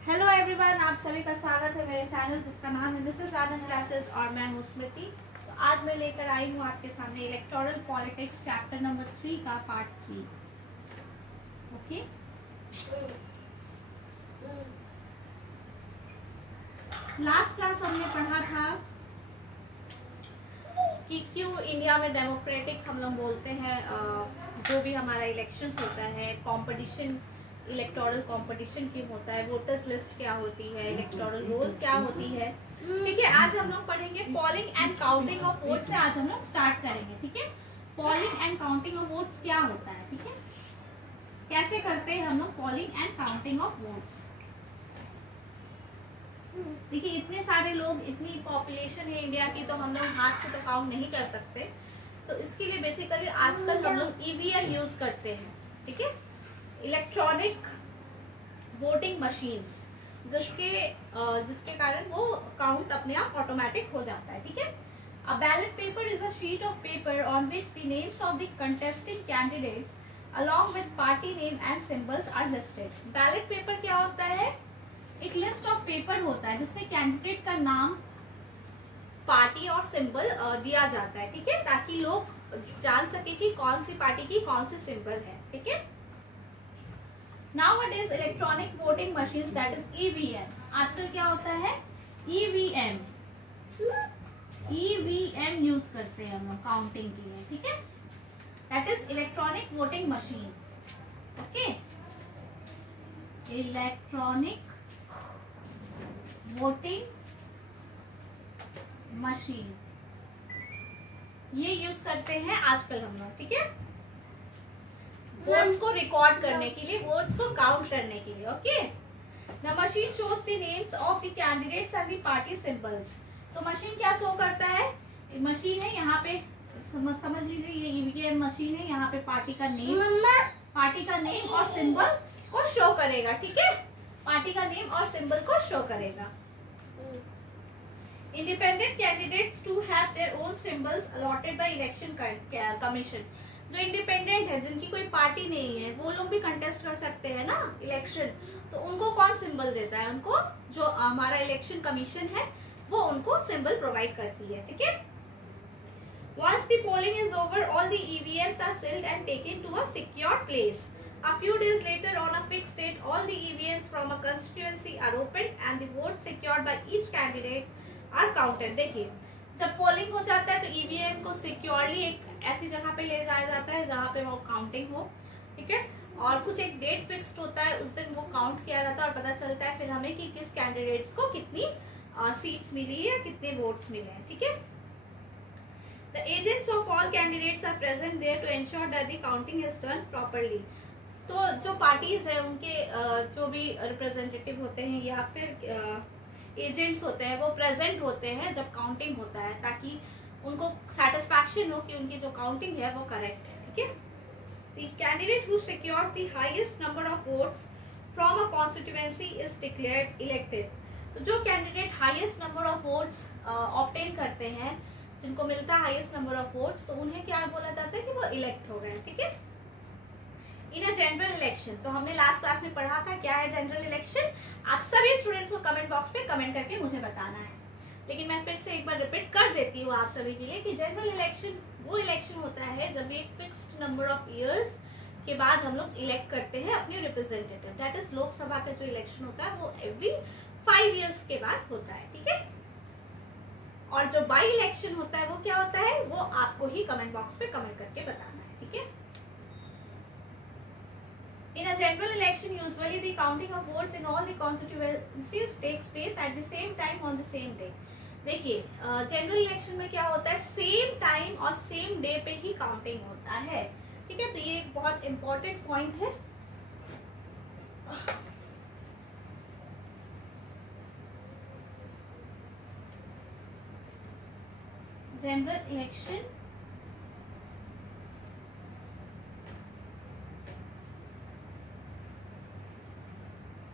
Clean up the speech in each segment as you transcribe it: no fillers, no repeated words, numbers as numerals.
Hello everyone, आप सभी का स्वागत है मेरे चैनल जिसका नाम है मिसेस आनंद क्लासेस और मैं हूँ स्मृति। तो आज मैं लेकर आई हूँ आपके सामने इलेक्टोरल पॉलिटिक्स चैप्टर नंबर 3 का पार्ट 3। ओके, लास्ट क्लास हमने पढ़ा था कि क्यों इंडिया में डेमोक्रेटिक हम लोग बोलते हैं। जो भी हमारा इलेक्शंस होता है, कंपटीशन, इलेक्टोरल कंपटीशन क्यों होता है, वोटर्स लिस्ट क्या होती है, इलेक्टोरल रोल क्या होती है। ठीक है, आज हम लोग पढ़ेंगे polling and counting of votes से आज हम लोग स्टार्ट करेंगे। ठीक है, polling and counting of votes क्या होता है, ठीक है, कैसे करते हैं हम लोग polling and counting of votes. देखिए, इतने सारे लोग, इतनी पॉपुलेशन है इंडिया की, तो हम लोग हाथ से तो काउंट नहीं कर सकते। तो इसके लिए बेसिकली आजकल हम लोग ईवीएम यूज करते हैं। ठीक है, इलेक्ट्रॉनिक वोटिंग मशीन्स, जिसके कारण वो काउंट अपने आप ऑटोमेटिक हो जाता है। ठीक है, a ballot paper is a sheet of paper on which the names of the contesting candidates along with party name and symbols are listed। Ballot paper क्या होता है? एक लिस्ट ऑफ पेपर होता है जिसमें कैंडिडेट का नाम, पार्टी और सिंबल दिया जाता है। ठीक है, ताकि लोग जान सके कि कौन सी पार्टी की कौन सी सिंबल है। ठीक है, Nowadays electronic voting machines, that is EVM, आजकल क्या होता है? EVM यूज करते हैं हम लोग काउंटिंग के लिए। ठीक है, that is electronic voting machine. Okay, electronic voting machine ये यूज करते हैं आजकल हम लोग। ठीक है, वोट्स को रिकॉर्ड करने के लिए, वोट्स को काउंट करने के लिए। Okay, the machine shows the names of the candidates and the party symbols. तो मशीन क्या शो करता है? मशीन है, यहाँ पे समझ लीजिए ये ईवीएम मशीन है। यहाँ पे पार्टी का नेम और सिंबल को शो करेगा। ठीक है, पार्टी का नेम और सिंबल को शो करेगा। Independent candidates to have their own symbols allotted by election commission. जो इंडिपेंडेंट है, जिनकी कोई पार्टी नहीं है, वो लोग भी कंटेस्ट कर सकते हैं ना इलेक्शन। तो उनको कौन सिंबल देता है? उनको जो हमारा इलेक्शन कमीशन है वो उनको सिंबल प्रोवाइड करती है। ठीक है, Once the polling is over, all the EVMs are sealed and taken to a secure place. A few days later, on a fixed date, all the EVMs from a constituency are opened and the votes secured by each candidate are counted. देखिए, जब polling हो जाता है तो EVM को securely एक ऐसी जगह पे ले जाया जाता है जहाँ पे वो काउंटिंग हो। ठीक है, और कुछ एक डेट फिक्स्ड होता है, उस दिन वो काउंट किया जाता है और पता चलता है फिर हमें कि किस कैंडिडेट्स को कितनी सीट्स मिली है, कितने वोट्स मिले हैं। ठीक है, The agents of all candidates are present there to ensure that the counting is done properly. तो जो पार्टीज है उनके जो भी रिप्रेजेंटेटिव होते हैं या फिर एजेंट्स होते हैं, वो प्रेजेंट होते हैं जब काउंटिंग होता है, ताकि उनको सेटिस्फैक्शन हो कि उनकी जो काउंटिंग है वो करेक्ट है। ठीक है, The candidate who secures the highest number of votes from a constituency is declared elected। तो जो candidate highest number of votes obtain करते हैं, जिनको मिलता है हाईएस्ट नंबर ऑफ वोट्स, तो उन्हें क्या बोला जाता है कि वो इलेक्ट हो गए। ठीक है, इन अ जनरल इलेक्शन, तो हमने लास्ट क्लास में पढ़ा था क्या है जनरल इलेक्शन। आप सभी स्टूडेंट्स को कमेंट बॉक्स पे कमेंट करके मुझे बताना है, लेकिन मैं फिर से एक बार रिपीट कर देती हूँ आप सभी के लिए कि जनरल इलेक्शन वो इलेक्शन होता है जब एक फिक्स्ड नंबर ऑफ ईयर्स के बाद हम लोग इलेक्ट करते हैं अपने रिप्रेजेंटेटिव। दैट इज लोकसभा का जो इलेक्शन होता है वो एवरी 5 ईयर्स के बाद होता है। ठीक है, और जो बाई इलेक्शन होता है वो क्या होता है, वो आपको ही कमेंट बॉक्स पे कमेंट करके बताना है। ठीक है, in a general election usually the counting of votes in all the constituencies takes place at the same time on the same day. देखिए, जनरल इलेक्शन में क्या होता है, सेम टाइम और सेम डे पे ही काउंटिंग होता है। ठीक है, तो ये एक बहुत इंपॉर्टेंट पॉइंट है। जनरल इलेक्शन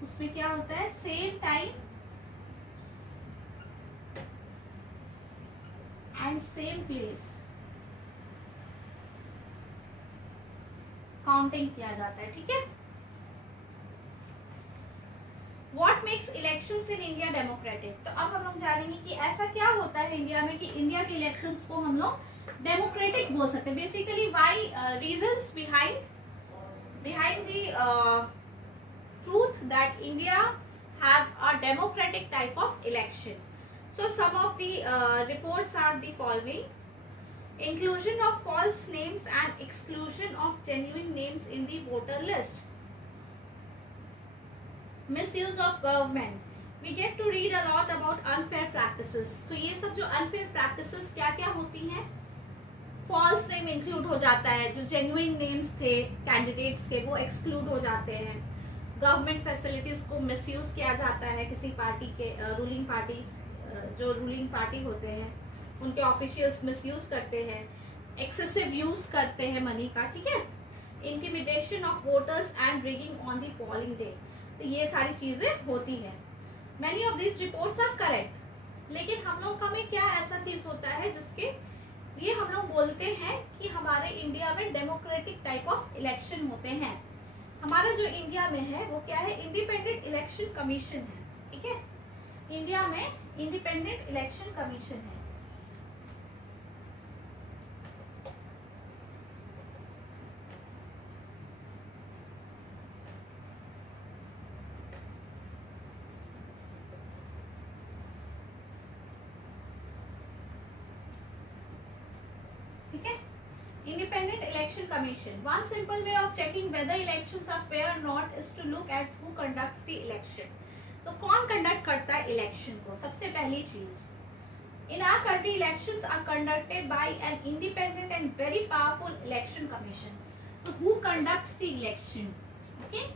उसमें क्या होता है, same time and same place counting किया जाता है। ठीक है, What makes elections in India democratic? तो अब हम लोग जानेंगे कि ऐसा क्या होता है इंडिया में कि इंडिया के इलेक्शंस को हम लोग डेमोक्रेटिक बोल सकते हैं. Basically why reasons behind the truth that India have a democratic type of election. So some of the reports are the following: inclusion of false names and exclusion of genuine names in the voter list, misuse of government. We get to read a lot about unfair practices. तो ये सब जो unfair practices क्या क्या होती हैं, false name include हो जाता है, जो genuine names थे candidates के वो exclude हो जाते हैं, गवर्नमेंट फैसिलिटीज को मिसयूज किया जाता है किसी पार्टी के, रूलिंग पार्टीज जो रूलिंग पार्टी होते हैं उनके ऑफिशियल्स मिसयूज करते हैं, एक्सेसिव यूज करते हैं मनी का, ठीक है, intimidation of voters and rigging on the polling day. तो ये सारी चीजें होती हैं. Many of this reports are correct, लेकिन हम लोग का में क्या ऐसा चीज होता है जिसके ये हम लोग बोलते हैं कि हमारे इंडिया में डेमोक्रेटिक टाइप ऑफ इलेक्शन होते हैं. हमारा जो इंडिया में है वो क्या है, इंडिपेंडेंट इलेक्शन कमीशन है, ठीक है, इंडिया में इंडिपेंडेंट इलेक्शन कमीशन है. ठीक है, Independent Election Commission. One simple way of checking whether elections are fair or not is to look at who conducts the election. तो कौन कंडक्ट करता है इलेक्शन को? सबसे पहली चीज, in our country elections are conducted by an independent and very powerful election commission. So who conducts the election? Okay,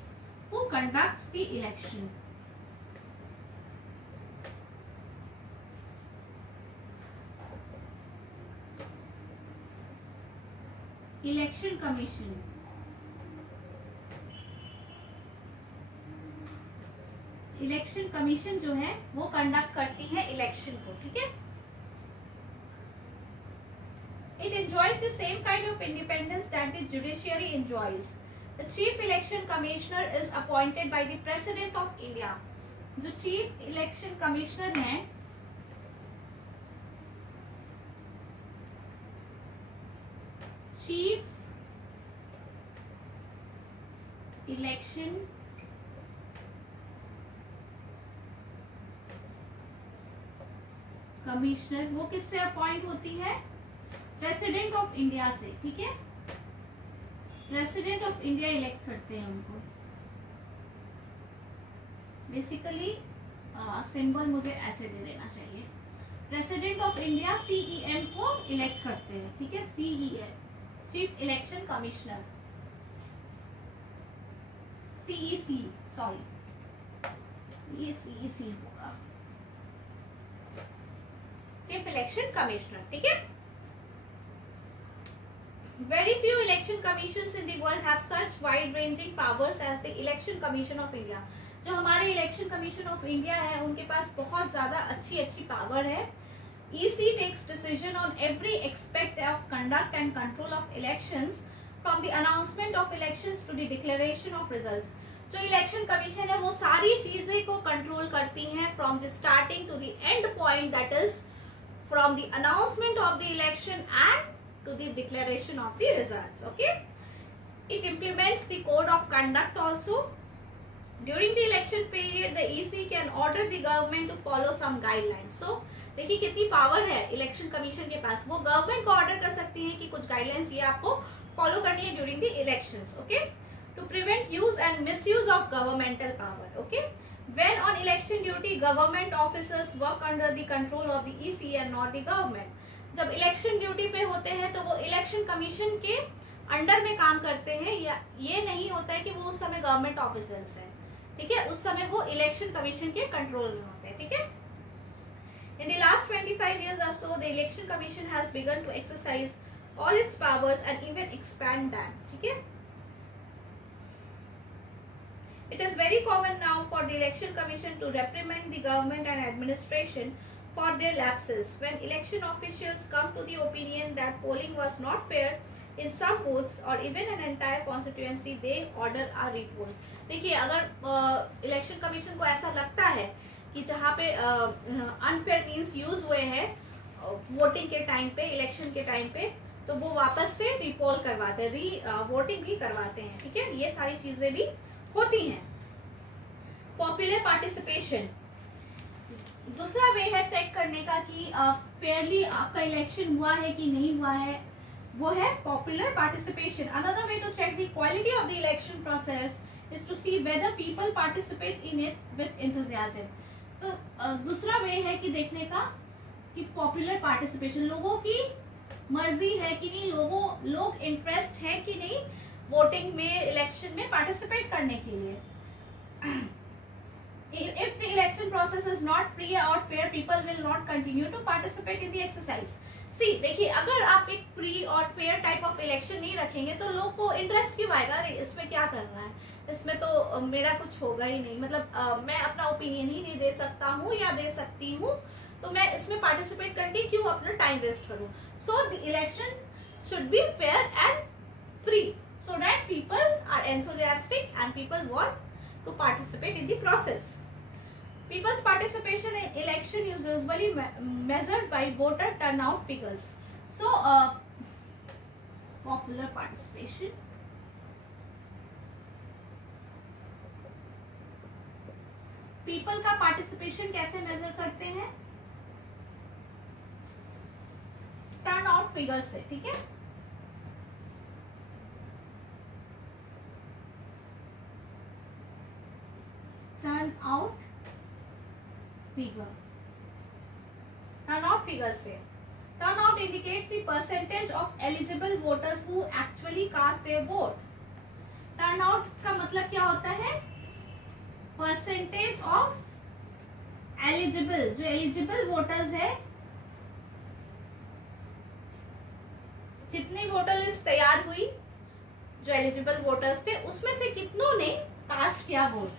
who conducts the election? Election commission. Election commission जो है वो कंडक्ट करती है इलेक्शन को, ठीक है. It enjoys the same kind of independence that the judiciary enjoys. The chief election commissioner is appointed by the president of India. जो chief election commissioner हैं चीफ इलेक्शन कमिश्नर वो किससे अपॉइंट होती है? प्रेसिडेंट ऑफ इंडिया से, ठीक है, president of India elect करते हैं उनको. बेसिकली सिंबल मुझे ऐसे दे देना चाहिए. प्रेसिडेंट ऑफ इंडिया CEM को इलेक्ट करते हैं, ठीक है, CEM chief election commissioner, CEC, sorry ये CEC होगा, चीफ इलेक्शन कमिश्नर, ठीक है. Very few election commissions in the world have such wide-ranging powers as the Election Commission of India. जो हमारे इलेक्शन कमीशन ऑफ इंडिया है उनके पास बहुत ज्यादा अच्छी पावर है. EC takes decision on every aspect of conduct and control of elections from the announcement of elections to the declaration of results. जो election commission है वो सारी चीजें को कंट्रोल करती हैं from the starting to the end point, that is from the announcement of the election and to the declaration of the results. Okay, it implements the code of conduct also. During the election period the EC can order the government to follow some guidelines. So देखिए कितनी power है election commission के पास, वो government को order कर सकती है कि कुछ गाइडलाइंस ये आपको फॉलो करनी है during the elections. Okay, to prevent use and misuse of governmental power. Okay, when on election duty government officers work under the control of the EC and not the government. जब election duty पे होते हैं तो वो election commission के under में काम करते हैं, या ये नहीं होता है कि वो उस समय गवर्नमेंट ऑफिसर्स हैं, ठीक है, उस समय वो इलेक्शन कमीशन के कंट्रोल में होते हैं. ठीक है, in the last 25 years or so the election commission has begun to exercise all its powers and even expand them. ठीक है, it is very common now for the election commission to reprimand the government and administration for their lapses. When election officials come to the opinion that polling was not fair, In some booths or even an entire constituency, they order a repoll. देखिए, अगर election commission को ऐसा लगता है कि जहाँ पे unfair means use हुए हैं वोटिंग के टाइम पे, इलेक्शन के टाइम पे, तो वो वापस से रिपोल करवाते हैं, वोटिंग भी करवाते हैं। ठीक है, ये सारी चीजें भी होती हैं। पॉपुलर पार्टिसिपेशन दूसरा वे है चेक करने का कि फेयरली आपका इलेक्शन हुआ है कि नहीं हुआ है, वो है popular participation. Another way to check the quality of the election process is to see whether people participate in it with enthusiasm. तो दूसरा वे है कि देखने का कि पॉपुलर पार्टिसिपेशन, लोगों की मर्जी है कि नहीं, लोग इंटरेस्ट है कि नहीं वोटिंग में, इलेक्शन में पार्टिसिपेट करने के लिए। If the election process is not free or fair, people will not continue to participate in the exercise. See, देखिए, अगर आप एक फ्री और फेयर टाइप ऑफ इलेक्शन नहीं रखेंगे तो लोग को इंटरेस्ट क्यों आएगा, अरे इसमें क्या करना है, इसमें तो मेरा कुछ होगा ही नहीं, मतलब मैं अपना ओपिनियन ही नहीं दे सकता हूँ या दे सकती हूँ, तो मैं इसमें पार्टिसिपेट करके क्यों अपना टाइम वेस्ट करूँ। So the election should be fair and free so that people are enthusiastic and people want to participate in the process. People's participation in election is usually measured by voter turnout figures. So, popular participation. People का participation कैसे measure करते हैं? Turnout figures से, ठीक है? Turnout figure से turnout indicates the percentage of eligible voters who actually cast their vote. turnout का मतलब क्या होता है, percentage of eligible, जो eligible voters है, जितनी वोटर लिस्ट तैयार हुई, जो एलिजिबल वोटर्स थे उसमें से कितनों ने कास्ट किया वोट।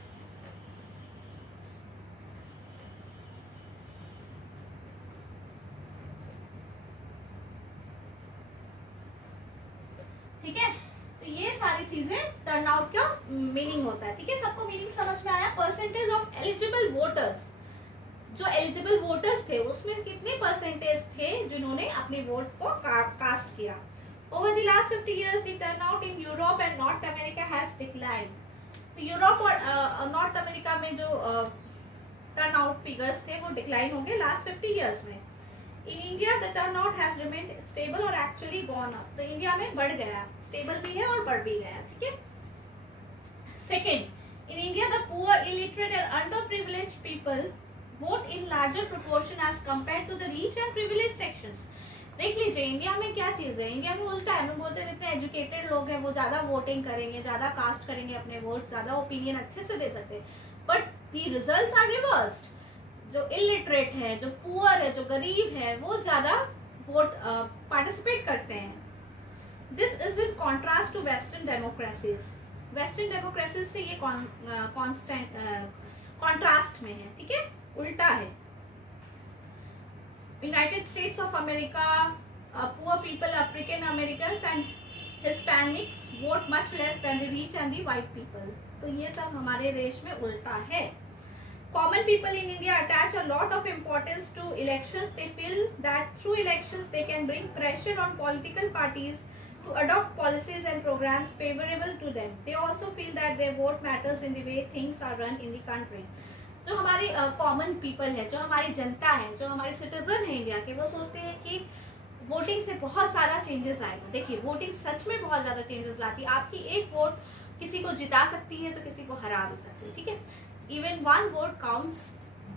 ठीक है, तो ये सारी चीजें टर्नआउट का मीनिंग होता है। ठीक है, सबको मीनिंग समझ में आया। परसेंटेज ऑफ एलिजिबल वोटर्स, जो एलिजिबल वोटर्स थे उसमें कितने परसेंटेज थे जिन्होंने अपने वोट्स को कास्ट किया। Over the last 50 years the turnout in Europe and north America has declined. तो यूरोप और नॉर्थ अमेरिका में जो टर्नआउट फिगर्स थे वो डिक्लाइन हो गए लास्ट 50 years में। इन India the turnout has remained stable और एक्चुअली गॉन अप। तो इंडिया में बढ़ गया, स्टेबल भी है और बढ़ भी गया। ठीक है, second, in India the poor, illiterate and underprivileged people vote in larger proportion as compare to the rich and privileged sections. देख लीजिए, इंडिया में क्या चीज है, इंडिया में उल्टा है। हम बोलते हैं जितने एजुकेटेड लोग हैं वो ज्यादा वोटिंग करेंगे, ज्यादा कास्ट करेंगे अपने वोट, ज्यादा ओपिनियन अच्छे से दे सकते हैं, but the results are reversed. जो इलिटरेट है, जो पुअर है, जो गरीब है, वो ज्यादा वोट पार्टिसिपेट करते हैं। This is in contrast to western democracies. Western democracies से ये कॉन्स्टेंट कॉन्ट्रास्ट में है। ठीक है, उल्टा है। United states of America, poor people, African Americans and Hispanics vote much less than the rich and the white people. तो ये सब हमारे देश में उल्टा है। Common people in India attach a lot of importance to elections. They feel that through elections they can bring pressure on political parties to adopt policies and programs favorable to them. They also feel that their vote matters in the way things are run in the country. जो हमारे common people है, जो हमारी जनता है, जो हमारे citizen है India के, वो सोचते हैं कि वोटिंग से बहुत सारा चेंजेस आएगा। देखिए, वोटिंग सच में बहुत ज्यादा चेंजेस लाती है। आपकी एक वोट किसी को जिता सकती है तो किसी को हरा भी सकती है। ठीक है, even one vote counts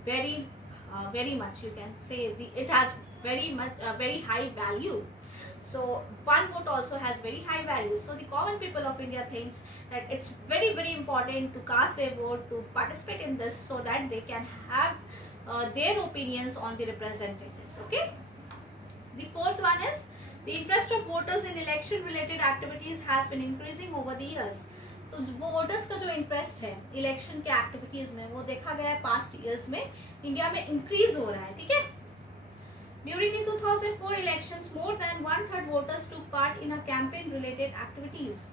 very much. You can say it has very high value. So one vote also has very high value. So the common people of India thinks that it's very important to cast their vote, to participate in this, so that they can have their opinions on the representatives. Okay. The fourth one is the interest of voters in election related activities has been increasing over the years. तो वो voters का जो interest है election के activities में, वो देखा गया है पास्ट ईयर्स में इंडिया में इंक्रीज हो रहा है। ठीक है, During the 2004 elections, more than 1/3 voters took part in a campaign-related activities.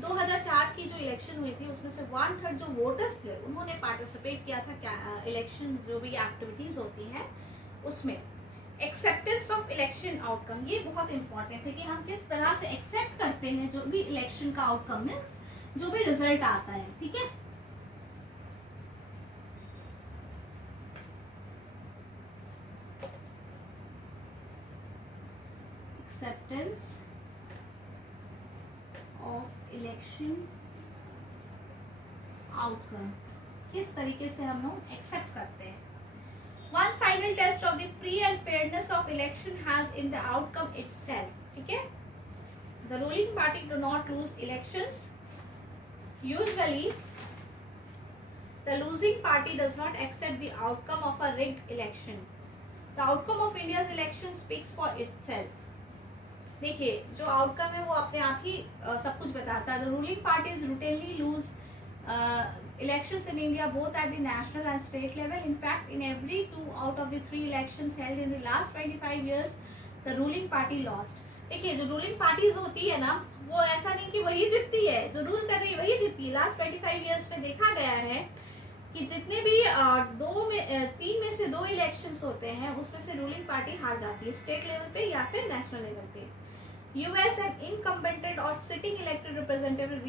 2004 की जो इलेक्शन हुई थी उसमें से 1/3 जो वोटर्स थे उन्होंने पार्टिसिपेट किया था इलेक्शन जो भी एक्टिविटीज होती हैं उसमें। एक्सेप्टेंस ऑफ इलेक्शन आउटकम, ये बहुत इंपॉर्टेंट है कि हम किस तरह से एक्सेप्ट करते हैं जो भी इलेक्शन का आउटकम है, जो भी रिजल्ट आता है, ठीक है। एक्सेप्टेंस ऑफ इलेक्शन आउटकम, किस तरीके से हम लोग एक्सेप्ट करते हैं। One final test of the free and fairness of election has in the outcome itself, ठीक है। The ruling party do not lose elections. Usually, the losing party does not accept the outcome of a rigged election. The outcome of India's election speaks for itself. देखिए जो outcome है वो अपने आप ही सब कुछ बताता है। The ruling parties routinely lose elections in India both at the national and state level. In fact, in every 2 out of the 3 elections held in the last 25 years, the ruling party lost. देखिए जो ruling parties होती है ना वो ऐसा नहीं कि वही जीतती है, जो रूल कर रही है वही जीतती है। लास्ट 25 ईयर्स में देखा गया है कि जितने भी 3 में से 2 इलेक्शंस होते हैं उसमें से रूलिंग पार्टी हार जाती है, स्टेट लेवल पे या फिर नेशनल लेवल पे। US an incumbent or sitting elected representative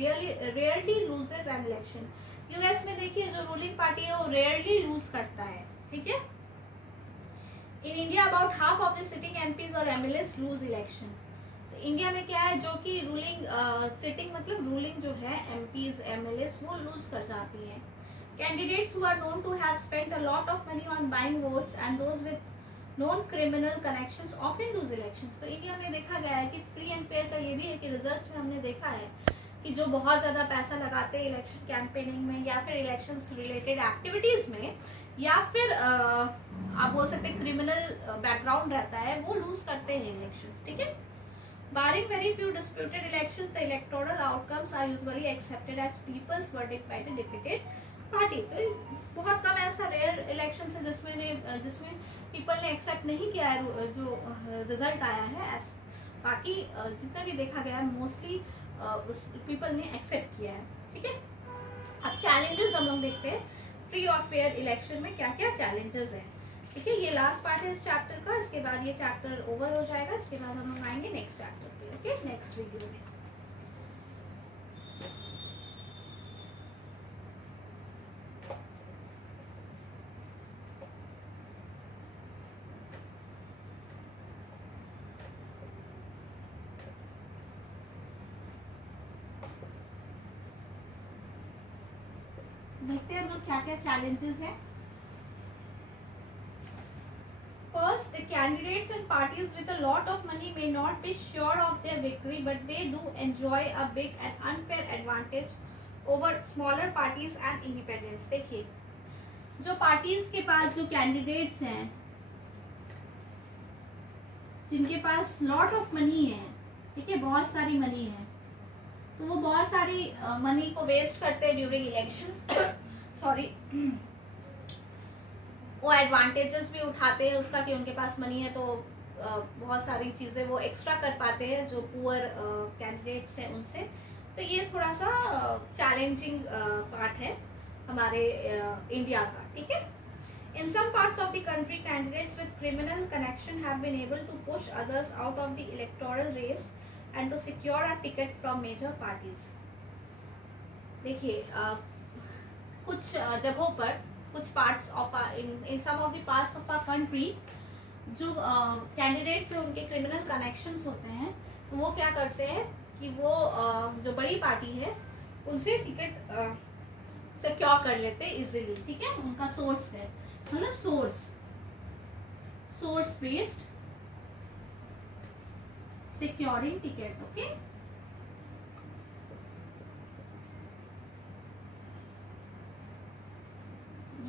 rarely loses an election. US में देखिए जो रूलिंग पार्टी है वो rarely lose करता है, ठीक है। In India about half of the sitting MPs or MLAs lose election. तो इंडिया में क्या है जो कि रूलिंग सिटिंग मतलब रूलिंग जो है MPs MLAs वो लूज कर जाती हैं। Candidates who are known to have spent a lot of money on buying votes and those with non criminal connections often lose elections. तो इंडिया में देखा गया है कि फ्री एंड फेयर का ये भी है कि रिजल्ट्स में हमने देखा है कि जो बहुत ज़्यादा पैसा लगाते हैं इलेक्शन कैंपेनिंग में या फिर इलेक्शंस रिलेटेड एक्टिविटीज़ में या फिर आप बोल सकते हैं क्रिमिनल बैकग्राउंड रहता है वो लूज करते हैं इलेक्शंस, ठीक है। Barring very few disputed elections, the electoral outcomes are usually accepted as people's verdict by the defeated party. तो बहुत कम ऐसा रेयर इलेक्शन है जिसमें पीपल ने एक्सेप्ट नहीं किया है जो रिजल्ट आया है। बाकी जितना भी देखा गया है मोस्टली पीपल ने एक्सेप्ट किया है, ठीक है। अब चैलेंजेस हम लोग देखते हैं फ्री और फेयर इलेक्शन में क्या क्या चैलेंजेस हैं, ठीक है। ये लास्ट पार्ट है इस चैप्टर का, इसके बाद ये चैप्टर ओवर हो जाएगा, इसके बाद हम लोग आएंगे नेक्स्ट चैप्टर पे, ओके, नेक्स्ट वीडियो में। देखते हैं हम लोग क्या क्या चैलेंजेस हैं। First, the candidates and parties with a lot of money may not be sure of their victory, but they do enjoy a big and unfair advantage over smaller parties and independents. देखिए जो parties के पास जो candidates हैं जिनके पास lot of money है, ठीक है, बहुत सारी मनी है, तो वो बहुत सारी मनी को वेस्ट करते हैं ड्यूरिंग इलेक्शंस, सॉरी, वो एडवांटेजेस भी उठाते हैं उसका कि उनके पास मनी है तो बहुत सारी चीज़ें वो एक्स्ट्रा कर पाते हैं जो पुअर कैंडिडेट्स हैं उनसे। तो ये थोड़ा सा चैलेंजिंग पार्ट है हमारे इंडिया का, ठीक है। In some parts of the country candidates with criminal connection have been able to push others out of the electoral race and to secure a ticket from major parties. देखिए कुछ जगहों पर कुछ parts of in some of the parts of our country जो candidates हैं उनके criminal connections होते हैं, तो वो क्या करते हैं कि वो जो बड़ी पार्टी है उनसे टिकट सिक्योर कर लेते हैं इजीली, ठीक है। उनका सोर्स है मतलब source based securing ticket, okay.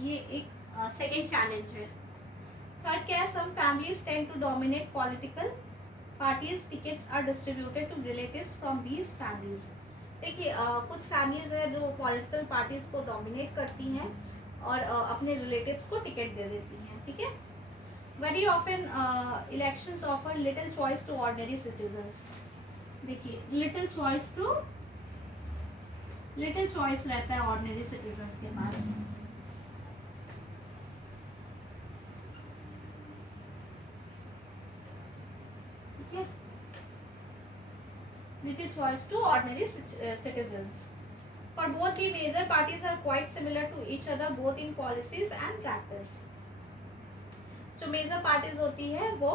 ये एक सेकेंड चैलेंज है। थर्ड क्या है, some families tend to dominate political parties, tickets are distributed to relatives from these families. देखिए कुछ फैमिलीज है जो पॉलिटिकल पार्टीज को डोमिनेट करती हैं और अपने रिलेटिव्स को टिकट दे देती हैं, ठीक है। Very often elections offer little choice to ordinary citizens. देखिए लिटिल चॉइस रहता है ऑर्डिनरी सिटीजन्स के पास। ठीक है, little choice to ordinary citizens. For both the major parties are quite similar to each other both in policies and practice। जो major parties होती है वो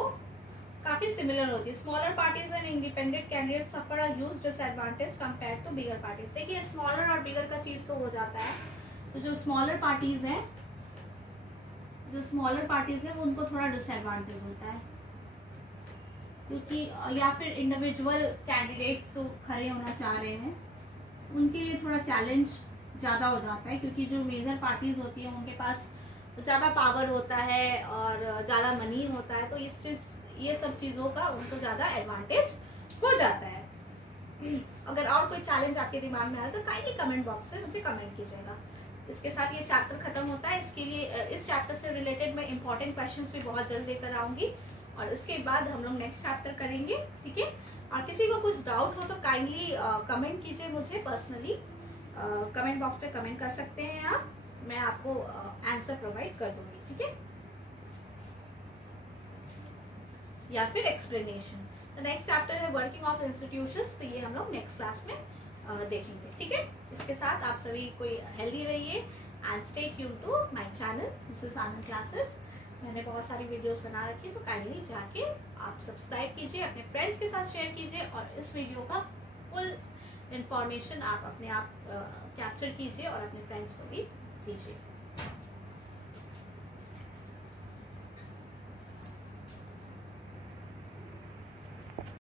काफी सिमिलर होती है। Smaller parties and independent candidate suffer a huge disadvantage compared to bigger parties. देखिए smaller और bigger का चीज तो हो जाता है, तो जो स्मॉलर पार्टीज हैं वो उनको थोड़ा डिसएडवांटेज होता है, क्योंकि या फिर इंडिविजुअल कैंडिडेट्स तो खड़े होना चाह रहे हैं, उनके लिए थोड़ा चैलेंज ज़्यादा हो जाता है, क्योंकि जो मेजर पार्टीज होती हैं उनके पास ज़्यादा पावर होता है और ज़्यादा मनी होता है, तो ये सब चीज़ों का उनको ज़्यादा एडवांटेज हो जाता है। अगर और कोई चैलेंज आपके दिमाग में आ रहा है तो काइंडली कमेंट बॉक्स में मुझे कमेंट कीजिएगा। इसके साथ ये चैप्टर खत्म होता है। इसके लिए इस चैप्टर से रिलेटेड मैं इंपॉर्टेंट क्वेश्चंस भी बहुत जल्द लेकर आऊँगी और इसके बाद हम लोग नेक्स्ट चैप्टर करेंगे। ठीक है, और किसी को कुछ डाउट हो तो काइंडली कमेंट कीजिए मुझे पर्सनली, कमेंट बॉक्स पे कमेंट कर सकते हैं आप, मैं आपको आंसर प्रोवाइड कर दूंगी। ठीक है, या फिर एक्सप्लेनेशन। तो नेक्स्ट चैप्टर है वर्किंग ऑफ इंस्टीट्यूशंस, तो ये हम लोग नेक्स्ट क्लास में देखेंगे। ठीक है, इसके साथ आप सभी कोई हेल्दी रहिए and stay tune to my channel, this is Anand classes. मैंने बहुत सारी वीडियोस बना रखी है, तो काइंडली जाके आप सब्सक्राइब कीजिए, अपने फ्रेंड्स के साथ शेयर कीजिए और इस वीडियो का फुल इंफॉर्मेशन आप अपने आप कैप्चर कीजिए और अपने फ्रेंड्स को भी दीजिए।